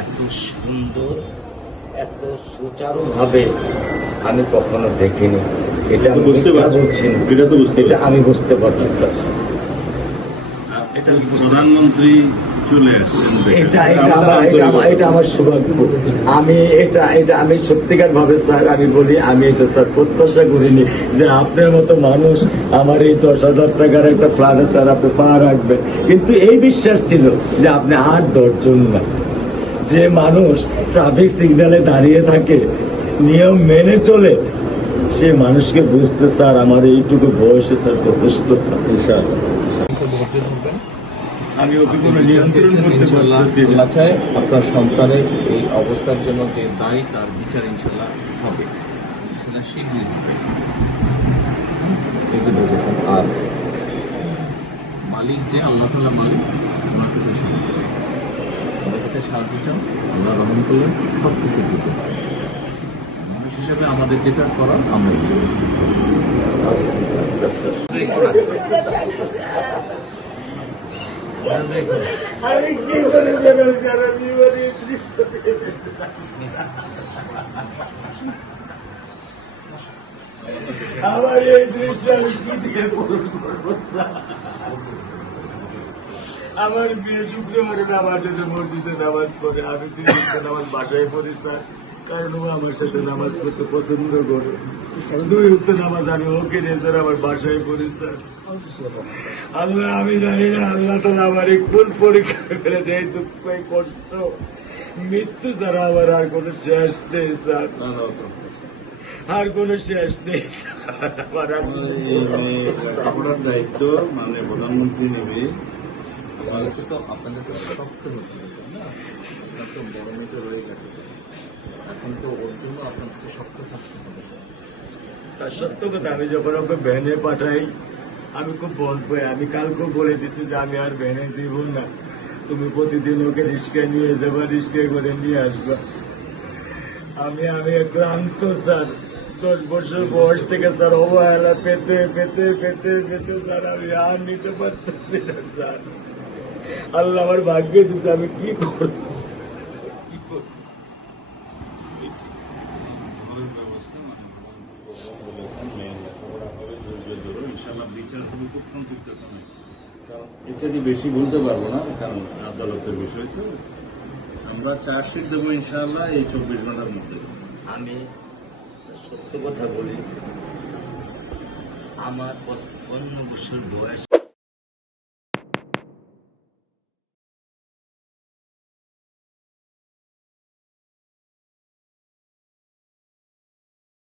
এত সুন্দর, এত সুচারুভাবে আমি কখনো দেখিনি। এটা বুঝতে পারছি না, এটা আমি বুঝতে পারছি স্যার। প্রধানমন্ত্রী চলে আসছেন, এটা আমার সৌভাগ্য। আমি সত্যিকার ভাবে স্যার আমি বলি, আমি এটা স্যার প্রত্যাশা করিনি যে আপনার মতো মানুষ আমার এই 10,000 টাকার একটা ফ্ল্যাটে স্যার আপনি পা রাখবেন। কিন্তু এই বিশ্বাস ছিল যে আপনি 8-10 জন না, যে মানুষ ট্রাফিক সিগন্যালে দাঁড়িয়ে থাকে, নিয়ম মেনে চলে, সে মানুষকে বুঝতে স্যার আমার এইটুকু বয়সে স্যার যথেষ্ট স্যার। ইনশাআল্লাহ আমি ওকে কোনো নিয়ন্ত্রণ করতে পারতেছি না। আল্লাহ চায় আপনার সন্তানের এই অবস্থার জন্য যে দায়ী, তার বিচার ইনশাল্লাহ হবে, ইনশাল্লাহ শীঘ্রই হবে। আর মালিক যে আল্লাহ তাআলা মালিক, ওনার কাছে সাহায্য চাই, ওনার কাছে সাহায্য চান, আল্লাহ রহম করলেন সব কিছু দিতে পারে। মানুষ হিসেবে আমাদের যেটা করার আমরা আমার এই দৃশ্য আমি কি দিয়ে পূরণ করবো? আমার বিয়ে শুক্রবারে নামাজ মসজিদে নামাজ পড়ে, আমি 3 ওয়াক্ত নামাজ বাসায় পড়ি স্যার, কারণ ও আমার সাথে নামাজ পড়তে পছন্দ করে। 2 ওয়াক্ত নামাজ আমি ওকে নিয়ে স্যার আমার বাসায় পড়ি স্যার। আল্লাহ আমি জানি না আল্লাহ তাআলা আমার কোন পরীক্ষা ফেলেছে, এই দুঃখ, এই কষ্ট, মৃত্যু ছাড়া আমার আর কোনো শেষ নেই স্যার, আর কোনো শেষ নেই স্যার। আপনার দায়িত্ব মানে প্রধানমন্ত্রী নেবে, আমাদেরকে তো আপনাদেরকে শক্ত হতে হবে না? আপনার তো বড় মেয়েটা রয়ে গেছে, এখন তো ওর জন্য আপনাদেরকে শক্ত থাকতে হবে স্যার। সত্য কথা, আমি যখন ওকে ভ্যানে পাঠাই আমি খুব বল পাই। আমি কালকেও বলে দিছি যে আমি আর ভ্যানে দিব না, তুমি প্রতিদিন ওকে রিস্কায় নিয়ে যাবা, রিস্কায় করে নিয়ে আসবা। আমি ক্লান্ত স্যার, 10 বছর বয়স থেকে স্যার অবহেলা পেতে পেতে পেতে পেতে স্যার আমি আর নিতে পারতেছি না স্যার। আল্লাহ আমার ভাগ্যে দিচ্ছে, আমি কি করবো? এর চাইতে বেশি বলতে পারবো না, কারণ আদালতের বিষয় তো। আমরা চার্জশিট দেবো ইনশাআল্লাহ এই 24 ঘন্টার মধ্যে। আমি সত্য কথা বলি, আমার 55 বছর বয়স।